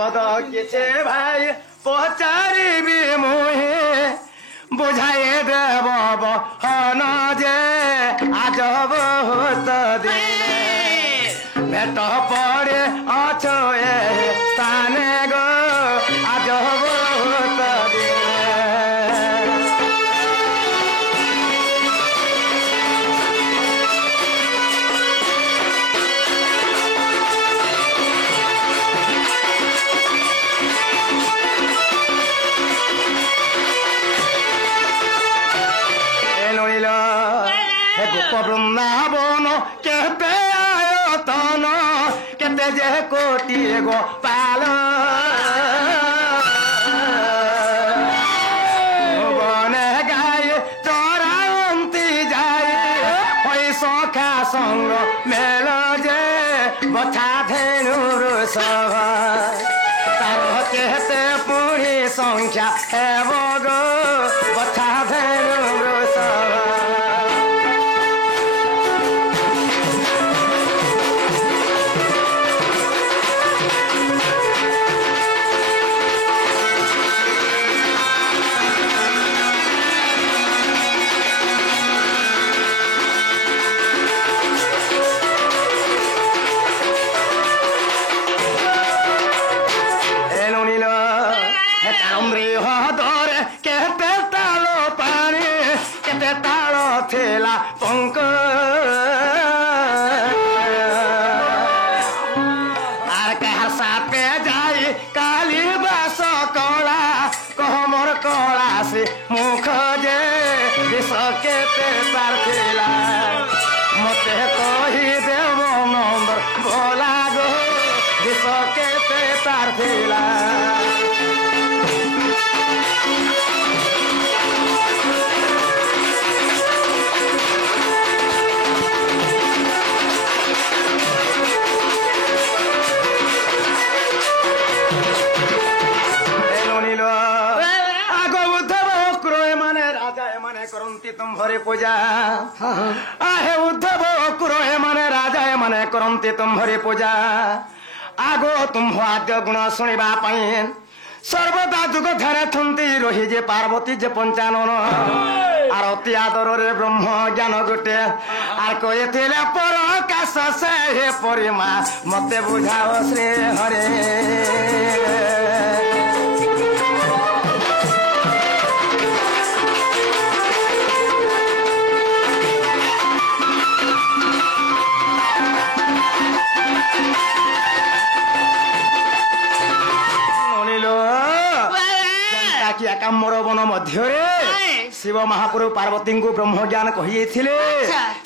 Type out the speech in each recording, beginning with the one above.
पद किसे भाई पचारिबी मुहे बुझाए देव बहन जे आज बहुत दिने भेट पड़े अछो ए स्थाने गो आज बहुत दिने वृंदावन केते आयतन केते जे कोटि गोपाल बने गाय चरांती जाए सखा संग मेल जे बछा धेनुर सभ तार केते पुरी संख्या हेब गो बछा धेनुर सभ थेला पंक आर कह साथे जाई काली बास कला कह मोर कला से मुख जे विष केते तार थेला मते कही देव नंद भोला गो विष केते तार थेला तुम भरे पूजा आहे उद्धव कुरोहे माने राजा माने करंती तुम भरे पूजा आगो तुम आद्य गुण शुणा सर्वदा जुग धारे थंती रही जे पार्वती जे पंचानन आरती आदर रे ब्रह्म ज्ञान गोटे आर कहे पर काश से हे परिमा मते बुझाओ श्री हरे मोर वन मध्य शिव महाप्रभु पार्वती को ब्रह्म ज्ञान कही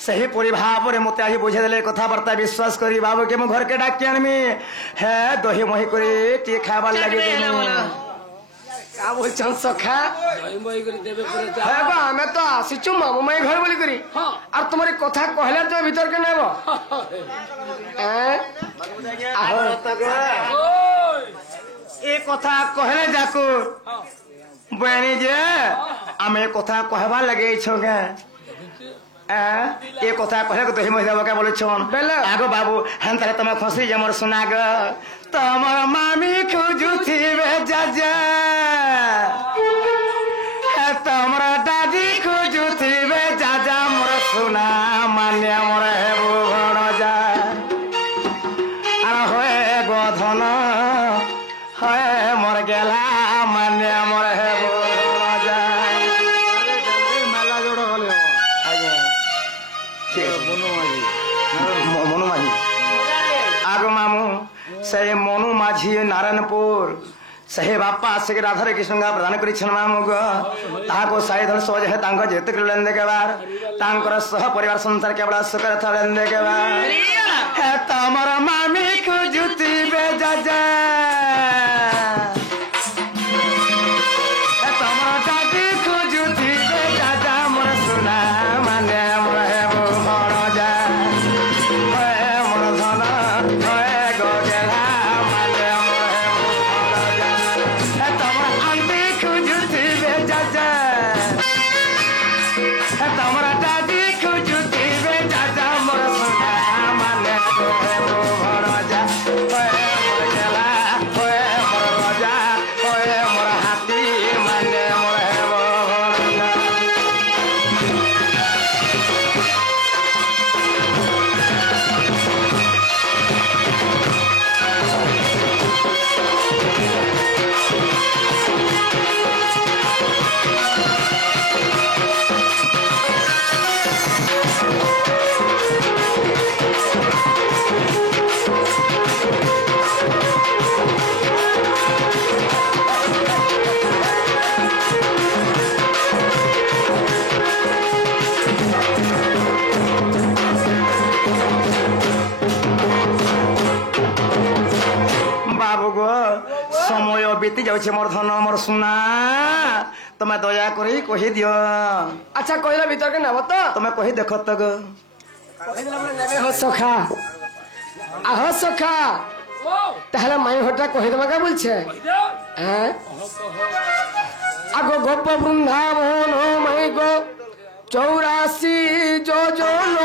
सही परी भाव में मत आज बुझेदे कथबार्ता विश्वास करी बाबू के घर के डाकी आनमी हे दही मही कर खाबार लगे सखा आम तो आसीचु मामू माई घर बोली करी और तुम्हारी कथा कहले तो भीतर के नेब ए कथा कहले जाकू बहनी जे आम कथा कहबार लगे छे ए कथा कहले दही मही देव के बोले छन आगो बाबू हेन तारे तुम खसी जे मोर सुना ग तमर मामी खोजुथिबे जाजा हे तमर दादी खोजुथिबे जाजा मोर सुना मान्य मोर हेबो भण जा आर होए गधन होए मोर गेला मान्य मोर हेबो जा मेला जोड़ गले आगे मनु माझी आगो मामू से मनु माझी नारायणपुर सहे बापा से राधा कृष्ण प्रदान कर मामू को साई धर सहज है जेत लेन के बार सह परिवार संसार केवल सुख लेन के बार तमर मामी खुजुती बेजा बीती जाऊे मोर धन मोर सुना तुम्हें दया कर कही दियो। अच्छा कहला भीतर के नब तो तुम्हें कही देख तक हो सखा आह सखा ताहले माई हटा कही देबा का बोलछे हैं आगो गोप वृंदावन माई गो 84 যোজন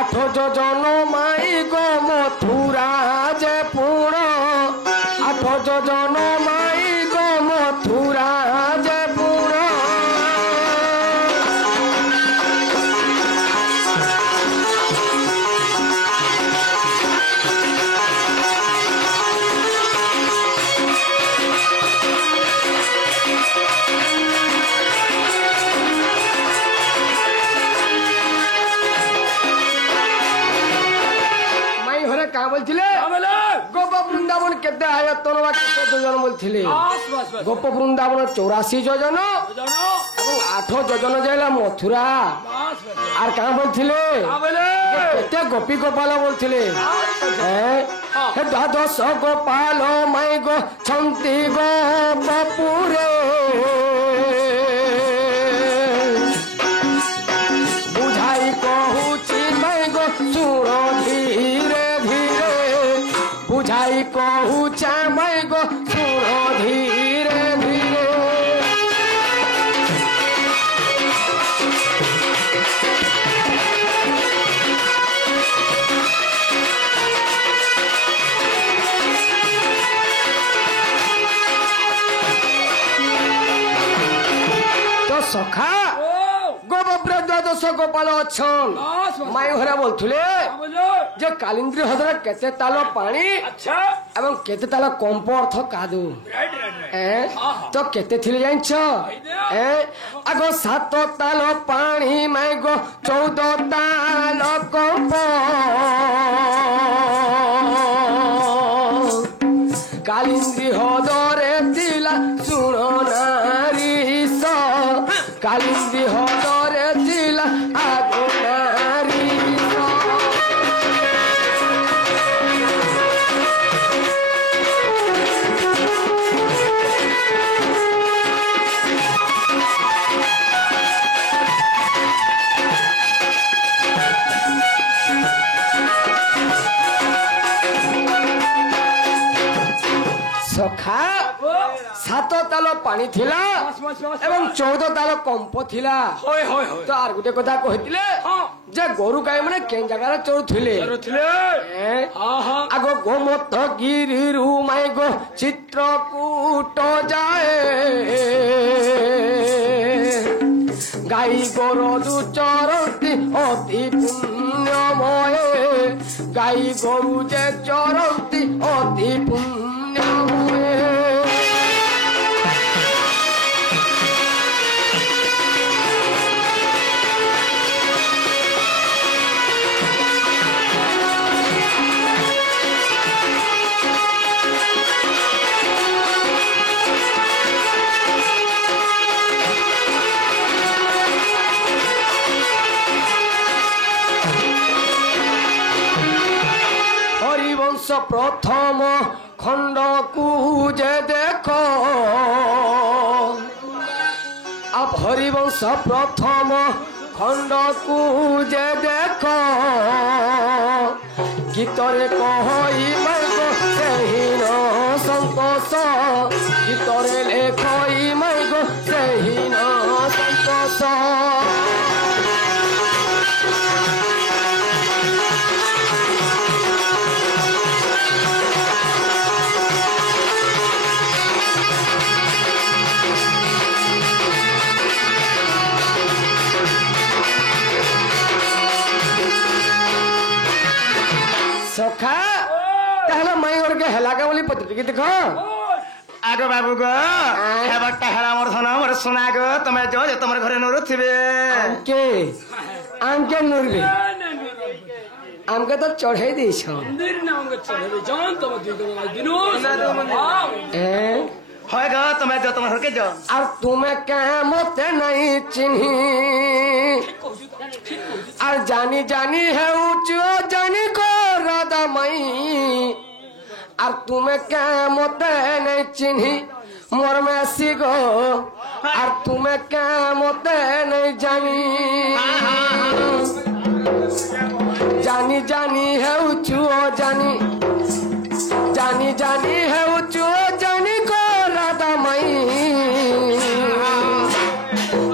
8 যোজন মাই গো মথুরা যে পুর 8 যোজন মাই গো মথুরা যে পুর गोप वृंदावन केते आयतन बा केते योजन बोलथिले गोप वृंदावन 84 योजन এবং 8 योजन जाइला मथुरा आर का बोलथिले केते गोपी गोपाल बोलथिले हे द्वादश गोपाल माई गो छंती गो बपुरे बुझाई कहूची माई गो सुरो धीरे धीरे बुझाई कहूचा माई गो सुरो धीरे धीरे तो सखा द्वादश गोपाल अच्छन माई घरे बोलथुले जे कालिंद्री हदर केते ताल पानी एवं केते ताल कंप अर्थ कादू तो केते थिले जानिछ आगो 7 ताल पानी माई गो 14 ताल कंप कालिंद्री हदरे दिला सुनो नारी स कालिंद्री हदरे दिला आगो नारी सखा 7 ताल पानी थिला एवं 14 ताल कंप थिला तो आर गुटे कथा कहितिले जे गोरु गाय माने केन जगह चरुथिले आगो गोमत गिरि रु माई गो चित्रकूट जाए गाई गोरु दु चरती अति पुण्यमय गाई गोरु जे चरती अति पुण्यमय प्रथम खंड कूजे देखो आप हरिवंश प्रथम खंड कूजे देखो गीतरे कहई माइगो सेहीन संतोष गीतरे लेखई माइगो सेहीन संतोष सखा ताहला माई और के हला का बोली पत्र के देखो आगो बाबू गो हेबटा हेला मोर धन मोर सुना गो तमे जो तमर घरे नरु थिबे आमके नरबे आमके तो चढ़ाई दै छ मंदिर ना आमके चढ़ाई दै जान तम दिनो होय गो तमे जो तमर घर के जो और तुम्हें क्या मत नहीं चिन्ही और जानी जानी है ऊंचो जानी को राधा मई আর তুমি কে মতে নেই চিনি মোর মেসি গো আর তুমি কে মতে নেই জানি জানি জানি হেউছু ও জানি জানি জানি হেউছু ও জানি গো রাধা মাই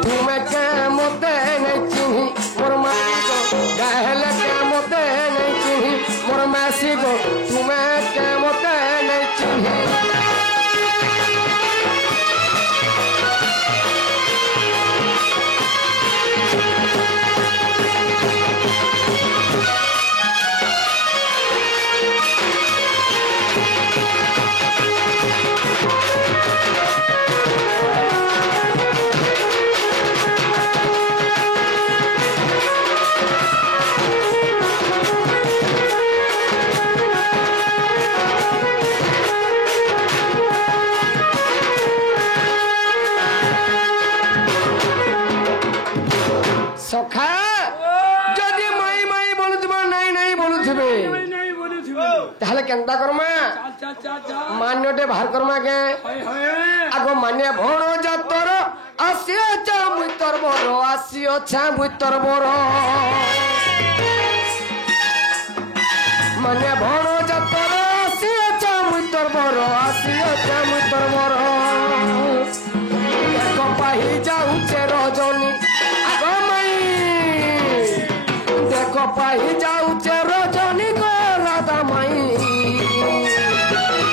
তুমি কে মতে নেই চিনি মোর মাই গো গাহেলে কে মতে নেই চিনি মোর মেসি গো তুমি কে মতে নেই চিনি সখা যদি মাই মাই বলুথিবে নাই নাই বলুথিবে তাহলে কেনটা করমা মান্যটে বাহার করমা কে আগ মানে ভণ যাতর আসিওছা মুই তোর বড় আসিওছা মুই তোর বড় মানে ভণ যাতর আসিওছা মুই তোর বড় আসিওছা মুই তোর বড় এক পাহি যাউছে রজনী দেখো পাই যাউছে রজনী গো রাধা মাই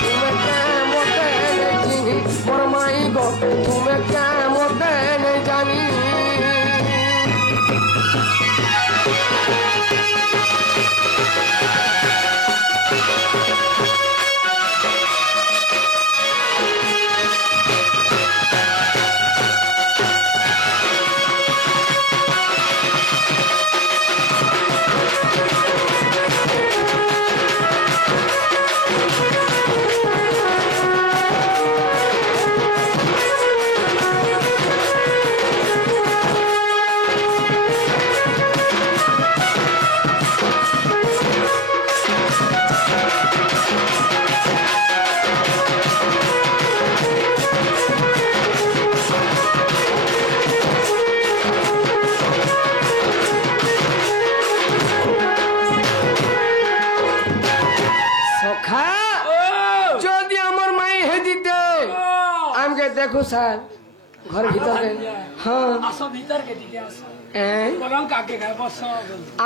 তুমি কেমতে নেই চিনি মোর মাই গো তুমি কেমতে নেই জানি যদি আমার মাই হেদিতে আমকে দেখো স্যার ঘর ভিতরে হ্যাঁ আসো ভিতর কে দিকে আসো হ্যাঁ বলং কাকে গায় বসো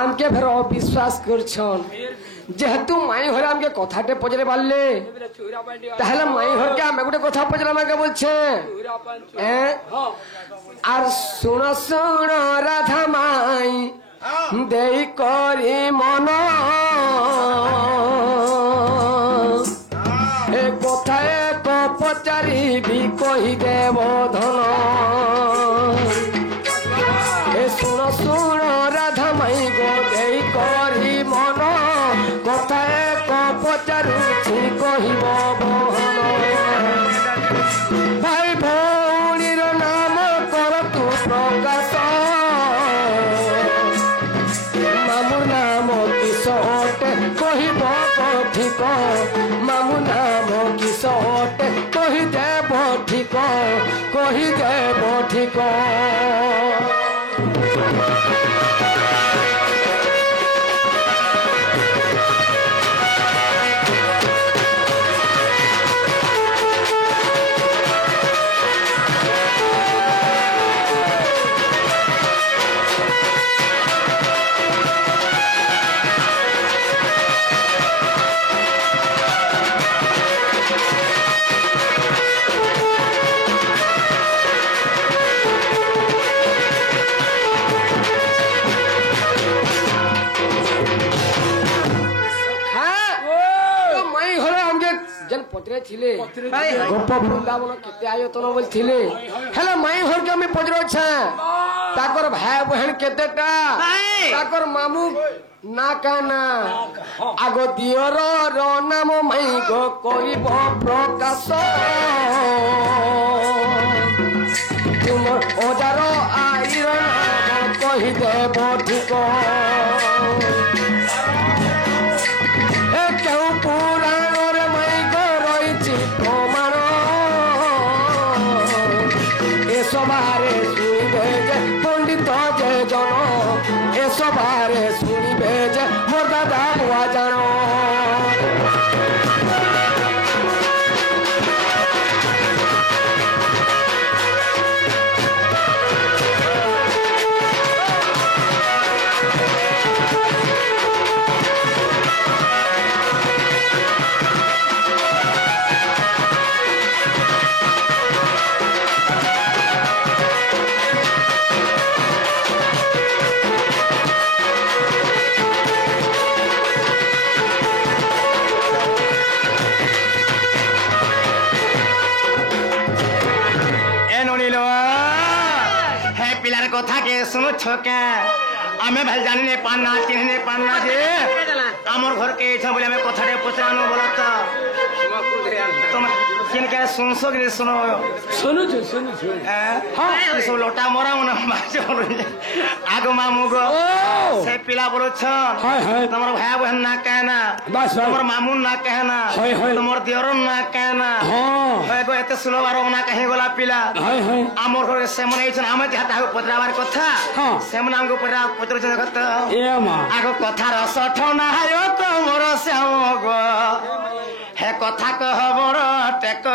আমকে ফের অবিশ্বাস করছন যেহেতু মাই ঘরে আমকে কথাতে পচরে পারলে চুরা পান্ডি তাহলে মাই ঘরকে আমি গোটে কথা পচরে আমাকে বলছে চুরা পান হ্যাঁ আর শুন শুন রাধা মাই দেই করি মন এ কথায় পচারিবি কহি দেব ধন এ শুন শুন রাধা মাই গো দেই করি মন কথায় পচারুছি কহিব বহন ভাই ভৌণীর নাম কর তু প্রকাশ মামু নাম কিশোটে কহিব ঠিক মামু নাম কিশোটে কহি দেব ঠিক কহি দেব ঠিক পত্রে ছিলে গোপ বৃন্দাবন কেতে আয়তন বলছিলে হেলে মাই ঘরকে আমি পচরছে তাকর ভাই বহন কেতেটা তাকর মামু না কানা আগ দিয়র র নাম মাই গো করিব প্রকাশ তুমর ওজার আইর নাম কহি দেব ঠিক কেউ পুরাণরে মাই এসবারে শুনিবে যে মোর দাদা বুয়া জানো কথা কে শুনুছ কে আমি ভাই জানি নে পান্না চিনি নে পান্না যে আমার ঘর কে এছ বলে আমি কথাটা পচানো বলত তুমি কিনকে শুনছো কি শুনো শুনুଛୁ শুনুଛୁ হ্যাঁ সব লোটা মরা মনে মাছ আগ মামু গো সে পিলা বলছ তোমার ভাই বহন না কেন না তোমার মামুন না কেন না তোমার দিওর না কেন না হয় গো এত সুলভ আর না কাহি গলা পিলা আমার ঘরে সেমন এইছেন আমি যাহা তাহাকে পচরাবার কথা সেমন আমাকে পচরছেন দেখত আগ কথার সঠ না হায় তোমর শ্যাম গো হে কথা কহ বড় টেক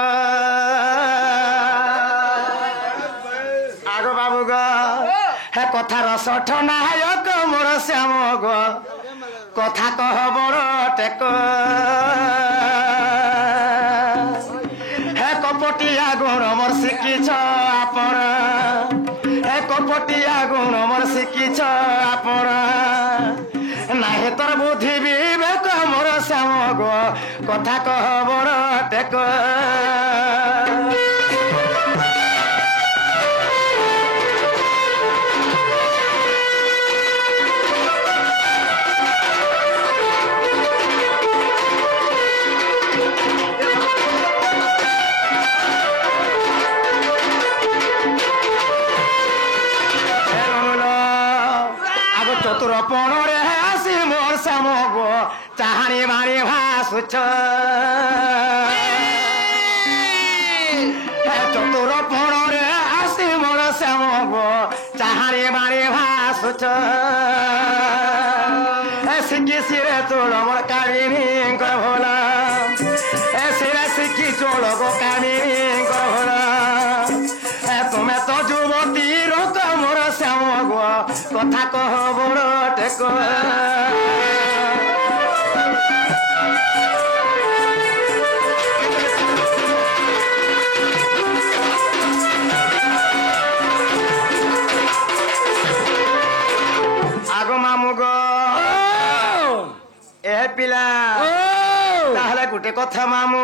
আগ বাবু গো হে কথার সঠ না হায় তোমর শ্যাম গো কথা কহ বড় টেক হে কপটিয়া গুণ মোর শিখিছ আপন হে কপটিয়া গুণ মোর শিখিছ আপন নাহে তোর বুদ্ধি বিবেক মোর শ্যাম গো কথা কহ বড় টেক চতুর পণরে আসি মোর শ্যাম গো চাহানি বাড়ি ভাসুছ চতুর পণরে আসি মোর শ্যাম গো চাহানি বাড়ি ভাসুছ শিখি শিরে চোল মোর কামিনী ভোলা শিরে শিখি চোল গো কামিনী ভোলা তুমি তো যুবতী রোক মোর শ্যাম গো কথা কহ বড় টেক আগ মামু গো এ পিলা তাহলে গোটে কথা মামু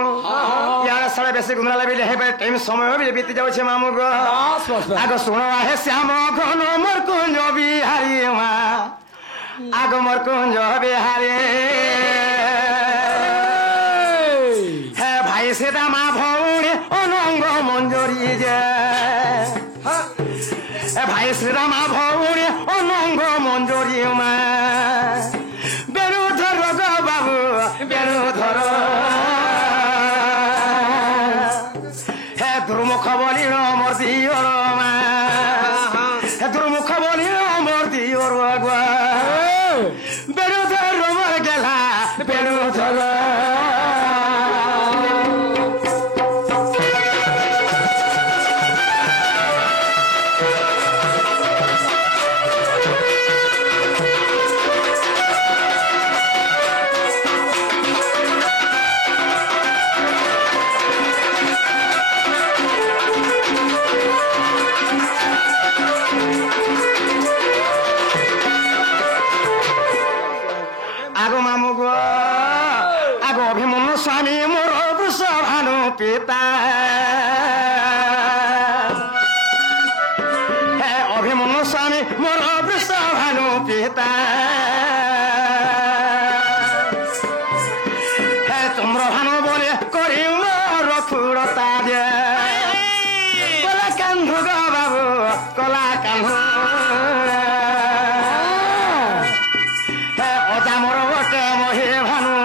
ইয়ার সারা বেশি গুণা লাগবে হেবে টাইম সময় বি বিতি যাচ্ছে মামু গো আগ শুনো হে শ্যাম ঘন মোর কুঞ্জ বিহারি মা আগ মোর কুঞ্জ বিহারি হে ভাই সেটা মা ভৌণী অনঙ্গ মঞ্জুরি যে ভাই শ্রীরামা ভৌণী অনঙ্গ মঞ্জুরি মা বেরু ধর গো বাবু বেরু ধর হে দুর্মুখ বলি মোর দিওর মা হে দুর্মুখ বলি মোর দিওর গা বেরু ধর মোর গেলা বেরু ধর স্বামী মোর বৃষভানু পিতা হে অভিমন্যু স্বামী মোর বৃষভানু পিতা হে তোমর ভানু বলে করি মোর ফুরতা যে কলা কান্ধু গো বাবু কলা কান্ধু হে অজা মোর বটে মহি ভানু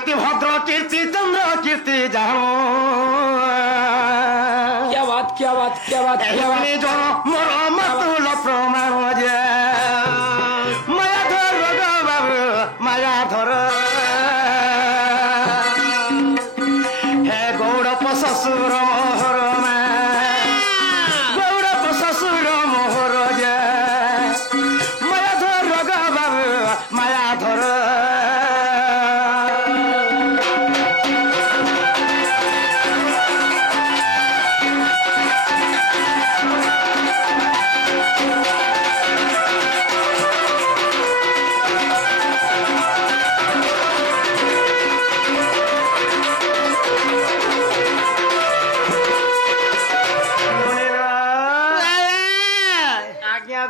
कीर्ति भद्र कीर्ति चंद्र कीर्ति जानो क्या बात क्या बात क्या बात क्या बात जो मोर मतुल प्रमाण जे माया धर गो बाबू माया धर हे गौड़प ससुर मोहर गौड़प ससुर मोहर जे माया धर गो बाबू माया धर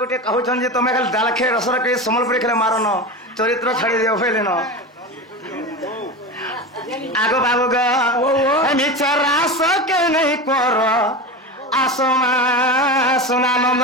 गोटे कहून तुम खाली डाल खे रसर कही सम्बलपुरी खेले मारन चरित्र छाड़ी दियो फेलन आगो बाबू गीच रास के नहीं कर आसमा सुनानंद